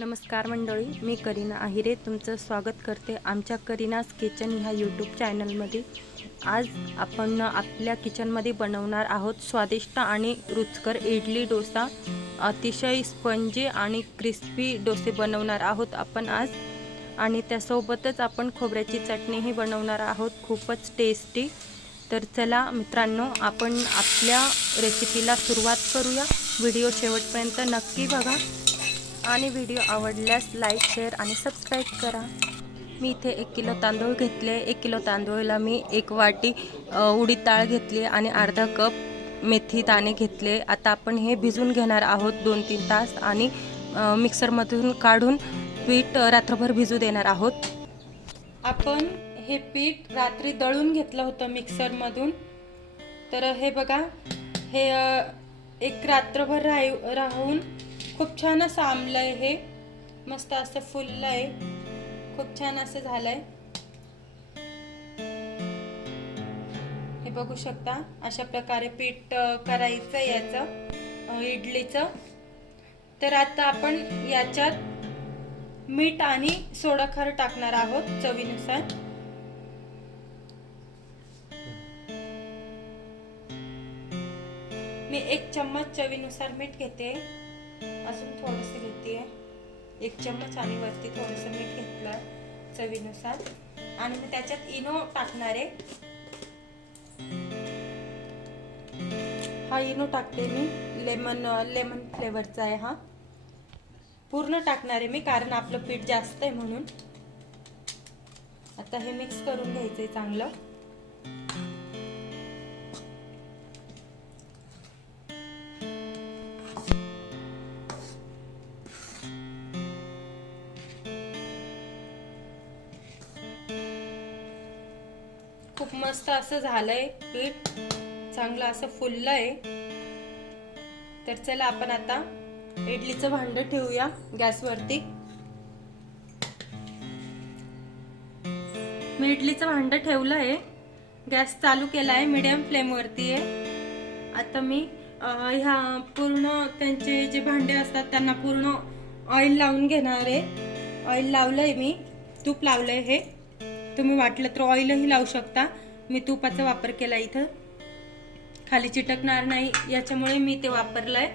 नमस्कार मंडळी, मी करीना आहिरे तुमचं स्वागत करते आमच्या करीनाज किचन ह्या यूट्यूब चॅनलमध्ये। आज आपण आपल्या किचनमध्ये बनवणार आहोत स्वादिष्ट आणि रुचकर इडली डोसा। अतिशय स्पंजी आणि क्रिस्पी डोसे बनवणार आहोत आपण आज, आणि त्यासोबतच आपण खोबऱ्याची चटणीही बनवणार आहोत, खूपच टेस्टी। तर चला मित्रांनो, आपण आपल्या रेसिपीला सुरुवात करूया। व्हिडिओ शेवटपर्यंत नक्की बघा आणि व्हिडिओ आवडल्यास लाईक, शेअर आणि सबस्क्राईब करा। मी इथे 1 किलो तांदूळ घेतले। 1 किलो तांदूळला मी 1 वाटी उडीद डाळ घेतली आणि अर्धा कप मेथी दाणे घेतले। आता आपण हे भिजवून घेणार आहोत 2-3 तास, आणि मिक्सरमधून काढून पीठ रात्रभर भिजू देणार आहोत। आपण हे पीठ रात्री दळून घेतलं होतं मिक्सरमधून। तर हे बघा, हे एक रात्रभर राहून खूप छान असं आंबलंय, हे मस्त असं फुललंय, खूप छान असं झालंय। हे बघू शकता, अशा प्रकारे पीठ करायचं याचं इडलीचं। तर आता आपण याच्यात मीठ आणि सोडा खार टाकणार आहोत चवीनुसार। मी 1 चम्मच चवीनुसार मीठ घेते, अजून थोडंसं घेते 1 चम्मच, आणि वरती थोडंसं मीठ घेतलं चवीनुसार। आणि मी त्याच्यात इनो टाकणार आहे। हा इनो टाकते मी, लेमन फ्लेवरचा आहे हा। पूर्ण टाकणार आहे मी, कारण आपलं पीठ जास्त आहे म्हणून। आता हे मिक्स करून घ्यायचंय चांगलं। खूप मस्त असं झालंय पीठ, चांगलं असं फुललंय। तर चला आपण आता इडलीचं भांडं ठेवूया गॅसवरती। मी इडलीचं भांडं ठेवलंय, गॅस चालू केलाय, मीडियम फ्लेम वरती आहे। आता मी ह्या पूर्ण त्यांचे जे भांडे असतात त्यांना पूर्ण ऑइल लावून घेणार आहे। ऑइल लावलंय मी, तूप लावलंय। हे तुम्ही वाटलं तर ऑइलही लावू शकता, मी तुपाचा वापर केला इथं, खाली चिटकणार नाही याच्यामुळे मी ते वापरलंय।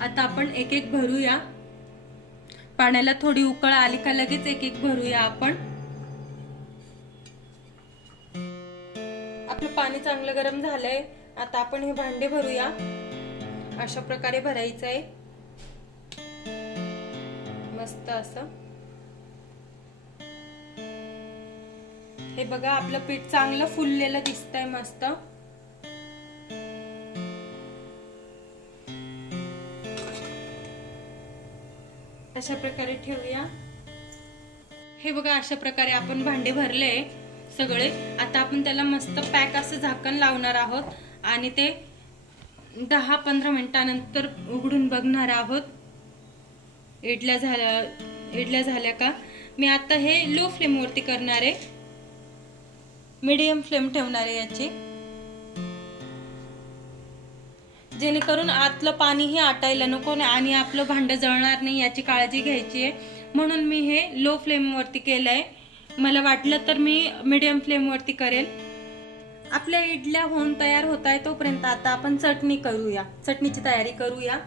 आता आपण एक एक भरूया, पाण्याला थोडी उकळ आली का लगेच एक एक भरूया आपण। आपलं पाणी चांगलं गरम झालंय, आता आपण हे भांडे भरूया। अशा प्रकारे भरायचंय मस्त असं। हे बघा, आपलं पीठ चांगलं फुललेलं दिसतंय मस्त। अशा प्रकारे ठेवूया। हे बघा, अशा प्रकारे आपण भांडे भरले सगळे। आता आपण त्याला मस्त पॅक असं झाकण लावणार आहोत, आणि ते 10-15 मिनिटांनंतर उघडून बघणार आहोत इडल्या झाल्या का। मी आता हे लो फ्लेम वरती करणार आहे, मीडियम फ्लेम ठेवणार आहे याची, जेणेकरून आतलं पाणीही आटायला नको आणि आपलं भांडं जळणार नाही याची काळजी घ्यायची आहे। म्हणून मी हे लो फ्लेम वरती केलंय। मला वाटलं तर मी मीडियम फ्लेम वरती करेल। आपल्या इडल्या होऊन तयार होत आहे, तोपर्यंत आता आपण चटणी करूया, चटणीची तयारी करूया।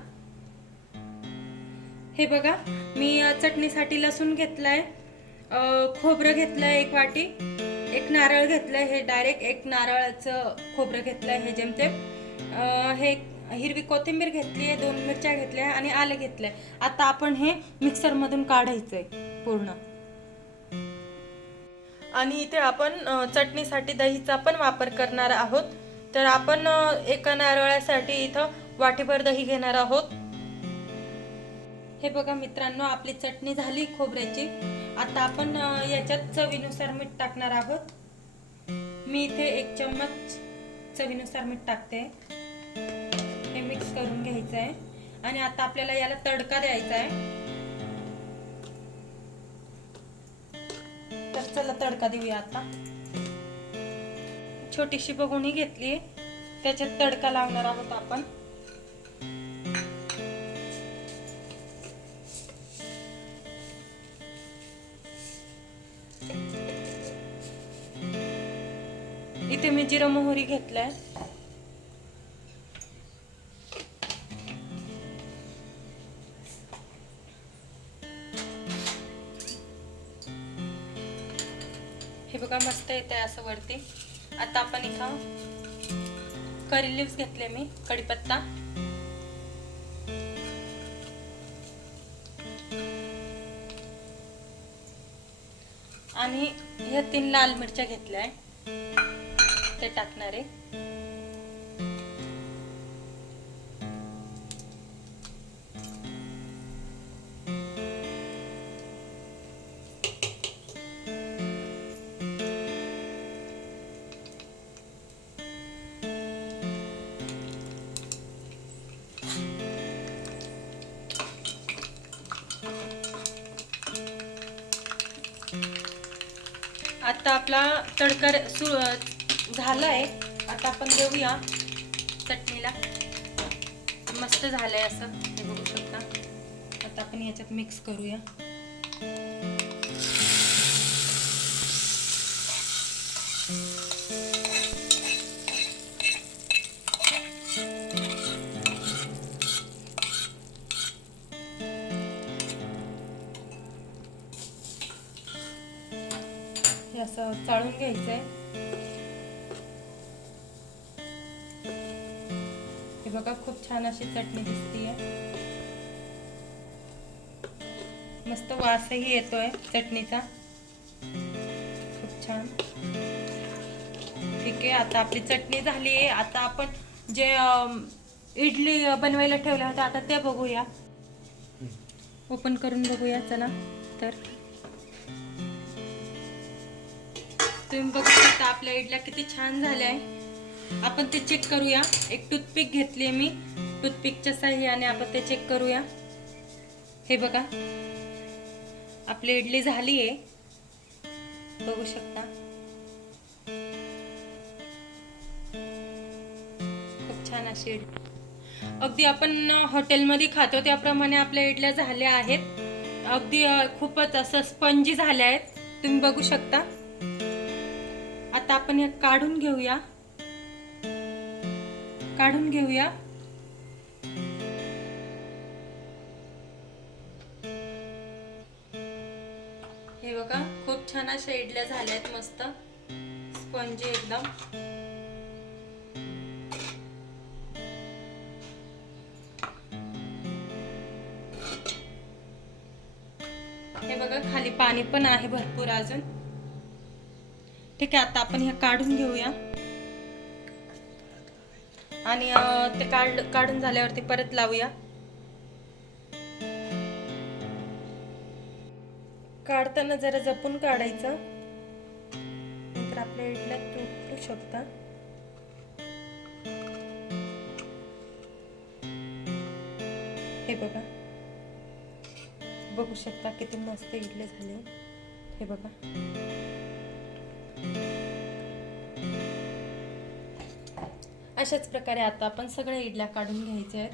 हे बघा, मी चटणीसाठी लसूण घेतलाय, खोबरं घेतलंय 1 वाटी, 1 नारळ घेतलंय, हे डायरेक्ट 1 नारळाचं खोबरं घेतलंय, हे जेमतेम, हे हिरवी कोथिंबीर घेतलीये, 2 मिरच्या घेतल्या आणि आलं घेतलंय। आता आपण हे मिक्सर मधून काढायचंय पूर्ण। आणि इथे आपण चटणीसाठी दहीचा पण वापर करणार आहोत। तर आपण एका नारळासाठी इथं वाटीभर दही घेणार आहोत। हे बघा मित्रांनो, आपली चटणी झाली खोबऱ्याची। आता आपण याच्यात चवीनुसार मीठ टाकणार आहोत। मी इथे 1 चम्मच चवीनुसार मीठ टाकते। हे मिक्स करून घ्यायचं आहे, आणि आता आपल्याला याला तडका द्यायचा आहे। तर चला तडका देऊया आता। छोटीशी बघुणी घेतली, त्याच्यात तडका लावणार आहोत आपण। जिरं मोहरी घेतलाय. हे बघा मस्त येत आहे असं वरती. आता आपण इथं करी लिव्स घेतले मी, कढीपत्ता, आणि ह्या 3 लाल मिरच्या घेतल्या ते टाकणार आहे. आता आपला तडका झालाय. आता आपण देऊया चटणीला. मस्त झालंय असं, हे बघू शकता. आता आपण याच्यात मिक्स करूया. हे असं चाळून घ्यायचंय. हे बघा खूप छान अशी चटणी दिसतीये. मस्त वासही येतोय चटणीचा, खूप छान. ठीक आहे, आता आपली चटणी झाली आहे. आता आपण जे इडली बनवायला ठेवल्या होत्या आता ते बघूया. ओपन करून बघूया चला. तर तुम्ही बघू शकता आपल्या इडल्या किती छान झाल्या आहे. आपण ते चेक करूया. एक टूथपिक घेतली मी, टूथपिकच्या साहाय्याने आपण ते चेक करूया. हे बघा आपली इडली झाली आहे, बघू शकता. खूप छान अशी अगदी आपण हॉटेलमध्ये खातो त्याप्रमाणे आपल्या इडल्या झाल्या आहेत. अगदी खूपच असं स्पंजी झाल्या आहेत, तुम्ही बघू शकता. आता आपण हे काढून घेऊया. हे बघा खूप छान अशा इडल्या झाल्या आहेत, मस्त स्पंजी एकदम. हे बघा खाली पाणी पण आहे भरपूर अजून. ठीक आहे, आता आपण हे काढून घेऊया. आणि ते काढून झाल्यावरती परत लावूया. काढताना जरा जपून काढायचं, नंतर आपल्या इडल्या तुटू शकतात. हे बघा, बघू शकता किती मस्त इडले झाले. हे बघा अशाच प्रकारे आता आपण सगळ्या इडल्या काढून घ्यायच्या आहेत.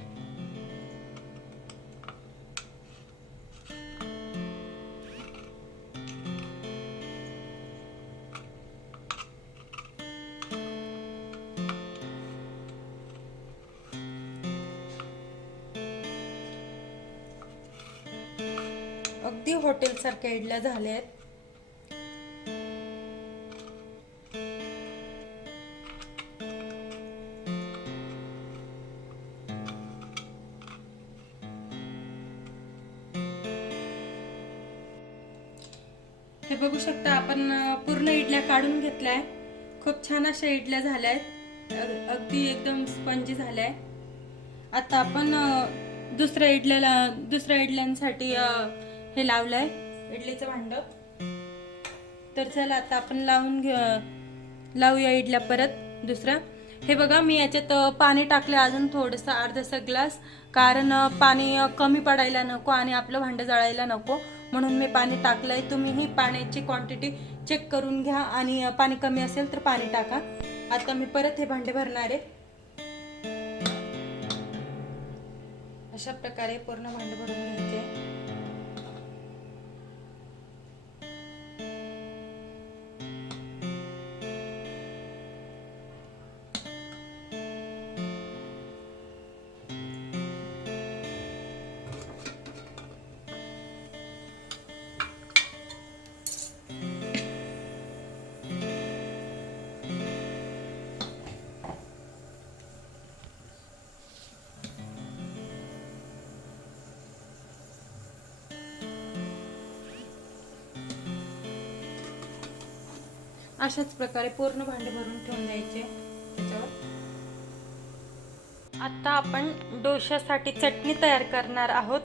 अगदी हॉटेल सारख्या इडल्या झाल्या आहेत. हे बघू शकता आपण पूर्ण इडल्या काढून घेतल्याय. खूप छान अशा इडल्या झाल्या आहेत, अगदी एकदम स्पंजी झाल्या. आता आपण दुसऱ्या इडल्यांसाठी हे लावलंय इडलीचं भांड. तर चला आता आपण लावूया इडल्या परत दुसऱ्या. हे बघा मी याच्यात पाणी टाकले अजून थोडंसं, अर्धासा ग्लास, कारण पाणी कमी पडायला नको आणि आपलं भांड जळायला नको म्हणून मी पाणी टाकलंय. तुम्हीही पाण्याची क्वांटिटी चेक करून घ्या आणि पाणी कमी असेल तर पाणी टाका. आता मी परत हे भांडे भरणार आहे. अशा प्रकारे पूर्ण भांडे भरून घ्यायचे. अशाच प्रकारे पूर्ण भांडे भरून ठेवून द्यायचे त्याच्यावर. आता आपण डोश्यासाठी चटणी तयार करणार आहोत.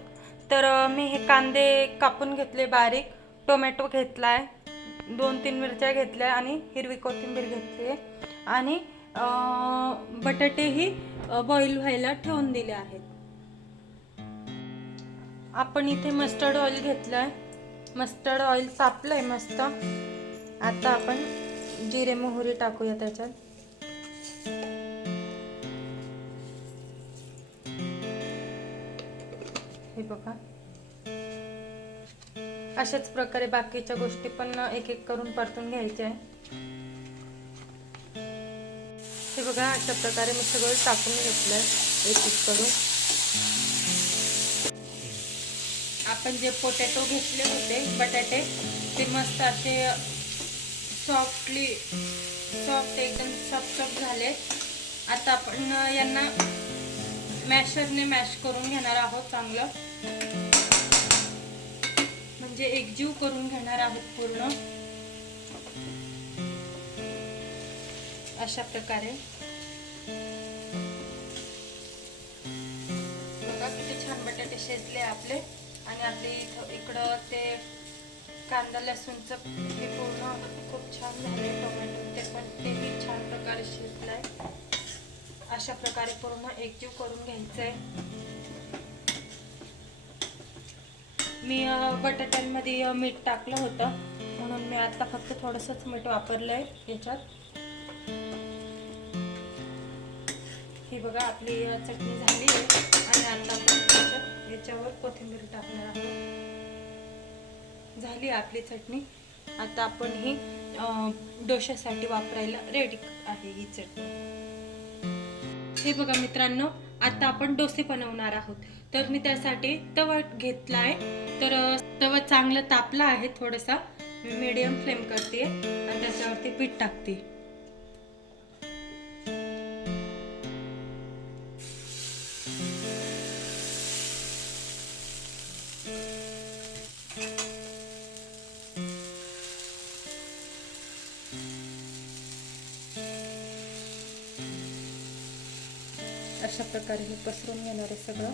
तर मी हे कांदे कापून घेतले बारीक, टोमॅटो घेतलाय, 2-3 मिरच्या घेतल्या आणि हिरवी कोथिंबीर घेतली आणि बटाटेही बॉईल व्हायला ठेवून दिले आहेत. आपण इथे मस्टर्ड ऑइल घेतलंय, मस्टर्ड ऑइल तापलंय मस्त. आता आपण जिरे मोहरी टाकूया त्याच्यात. हे बघा, अशाच प्रकारे बाकीच्या गोष्टी पण एक एक करून परतून घ्यायच्या आहे. हे बघा, अशा प्रकारे मी सगळं टाकून घेतलंय एक एक करून. आपण जे पोटॅटो घेतले होते बटाटे, ते मस्त असे सॉफ्ट एकदम सॉफ्ट झाले. आता आपण यांना मॅशरने मॅश करून घेणार आहोत चांगलं, म्हणजे एकजीव करून घेणार आहोत पूर्ण अशा प्रकारे. बघा किती छान बटाटे शिजले आपले. आणि आपले इकडं ते कांदा लसूणचं हे पूर्ण खूप छान झाले. टोमॅटो ते पण तेही छान प्रकारे शिजलंय. अशा प्रकारे पूर्ण एकजीव करून घ्यायचंय. मी बटाट्यांमध्ये मीठ टाकलं होतं म्हणून मी आता फक्त थोडंसंच मीठ वापरलंय याच्यात. ही बघा आपली चटणी झाली आहे आणि आता आपण याच्यावर कोथिंबीर टाकणार आहोत. झाली आपली चटणी. आता आपण ही डोश्यासाठी वापरायला रेडी आहे ही चटणी. हे बघा मित्रांनो, आता आपण डोसे बनवणार आहोत. तर मी त्यासाठी तवा घेतलाय. तर तवा चांगला तापला आहे थोडासा. मी मीडियम फ्लेम करते आणि त्याच्यावरती पीठ टाकते. अशा प्रकारे हे पसरून घेणार आहे सगळं.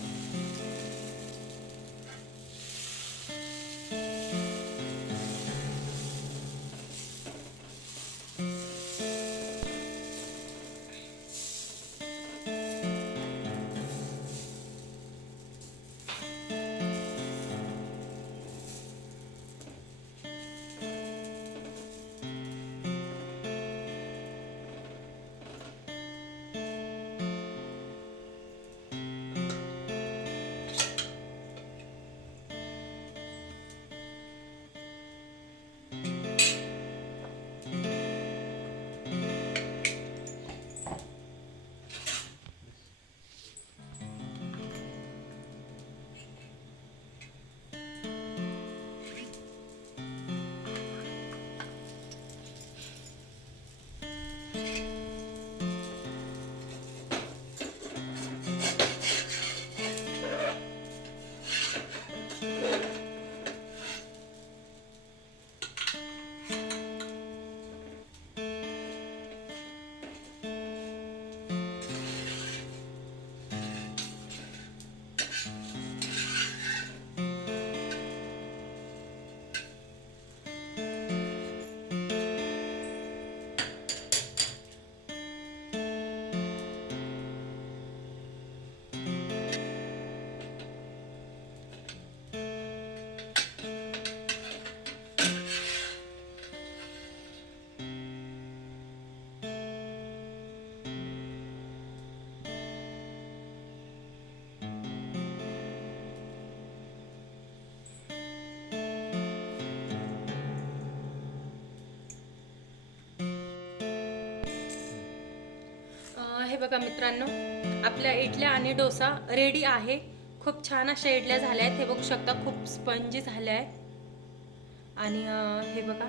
हे बघा मित्रांनो, आपल्या इडल्या आणि डोसा रेडी आहे. खूप छान अशा इडल्या झाल्या आहेत. हे बघू शकता, खूप स्पंजी झाल्या आहेत. आणि हे बघा,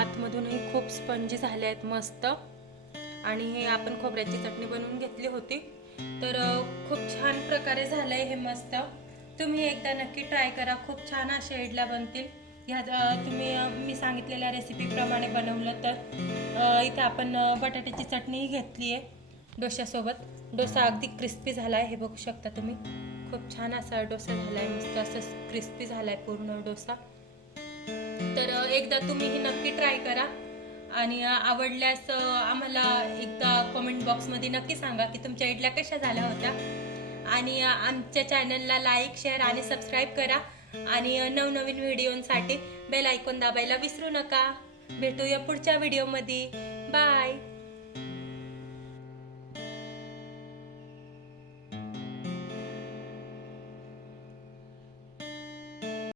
आतमधूनही खूप स्पंजी झाले आहेत मस्त. आणि हे आपण खोबऱ्याची चटणी बनवून घेतली होती. तर खूप छान प्रकारे झालंय हे मस्त. तुम्ही एकदा नक्की ट्राय करा. खूप छान अशा इडल्या बनतील. ह्या तुम्ही मी सांगितलेल्या रेसिपीप्रमाणे बनवलं तर इथे आपण बटाट्याची चटणी घेतली आहे डोश्यासोबत. डोसा अगदी क्रिस्पी झाला आहे, हे बघू शकता तुम्ही. खूप छान असा डोसा झाला आहे, मस्त असं क्रिस्पी झाला आहे पूर्ण डोसा. तर एकदा तुम्ही ही नक्की ट्राय करा आणि आवडल्यास आम्हाला एकदा कमेंट बॉक्समध्ये नक्की सांगा की तुमच्या इडल्या कशा झाल्या होत्या. आणि आमच्या चॅनलला लाईक, शेअर आणि सबस्क्राईब करा. आणि नवनवीन व्हिडिओंसाठी बेल आयकॉन दाबायला विसरू नका. भेटूया पुढच्या व्हिडिओमध्ये. बाय.